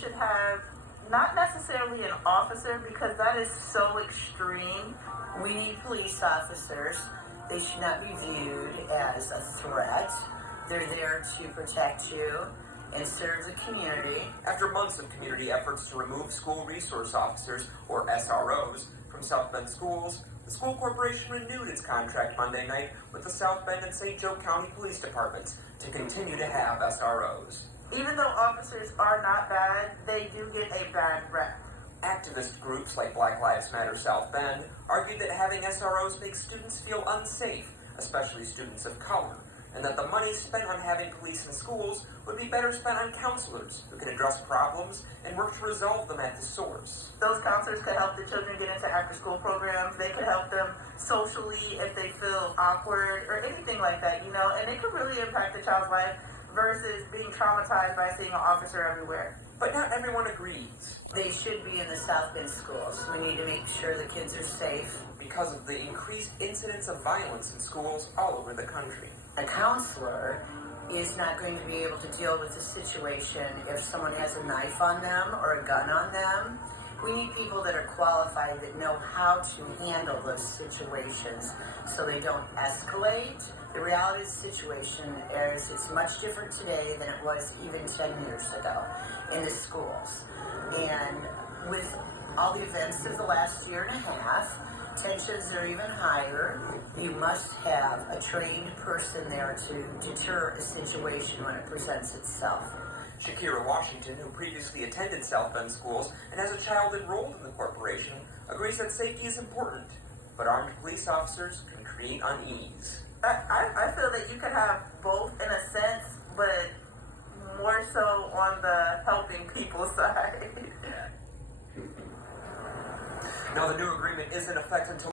should have not necessarily an officer because that is so extreme. We need police officers. They should not be viewed as a threat. They're there to protect you and serve the community. After months of community efforts to remove school resource officers, or SROs, from South Bend schools, the school corporation renewed its contract Monday night with the South Bend and St. Joe County Police Departments to continue to have SROs. Even though officers are not bad, they do get a bad rep. Activist groups like Black Lives Matter South Bend argued that having SROs makes students feel unsafe, especially students of color, and that the money spent on having police in schools would be better spent on counselors who can address problems and work to resolve them at the source. Those counselors could help the children get into after-school programs. They could help them socially if they feel awkward or anything like that, you know, and it could really impact the child's life versus being traumatized by seeing an officer everywhere. But not everyone agrees. They should be in the South Bend schools. We need to make sure the kids are safe. Because of the increased incidence of violence in schools all over the country. A counselor is not going to be able to deal with the situation if someone has a knife on them or a gun on them. We need people that are qualified that know how to handle those situations so they don't escalate. The reality of the situation is it's much different today than it was even 10 years ago in the schools. And with all the events of the last year and a half, tensions are even higher. You must have a trained person there to deter a situation when it presents itself. Shakira Washington, who previously attended South Bend schools and has a child enrolled in the corporation, agrees that safety is important, but armed police officers can create unease. I feel that you could have both in a sense, but more so on the helping people side. Now, the new agreement is in effect until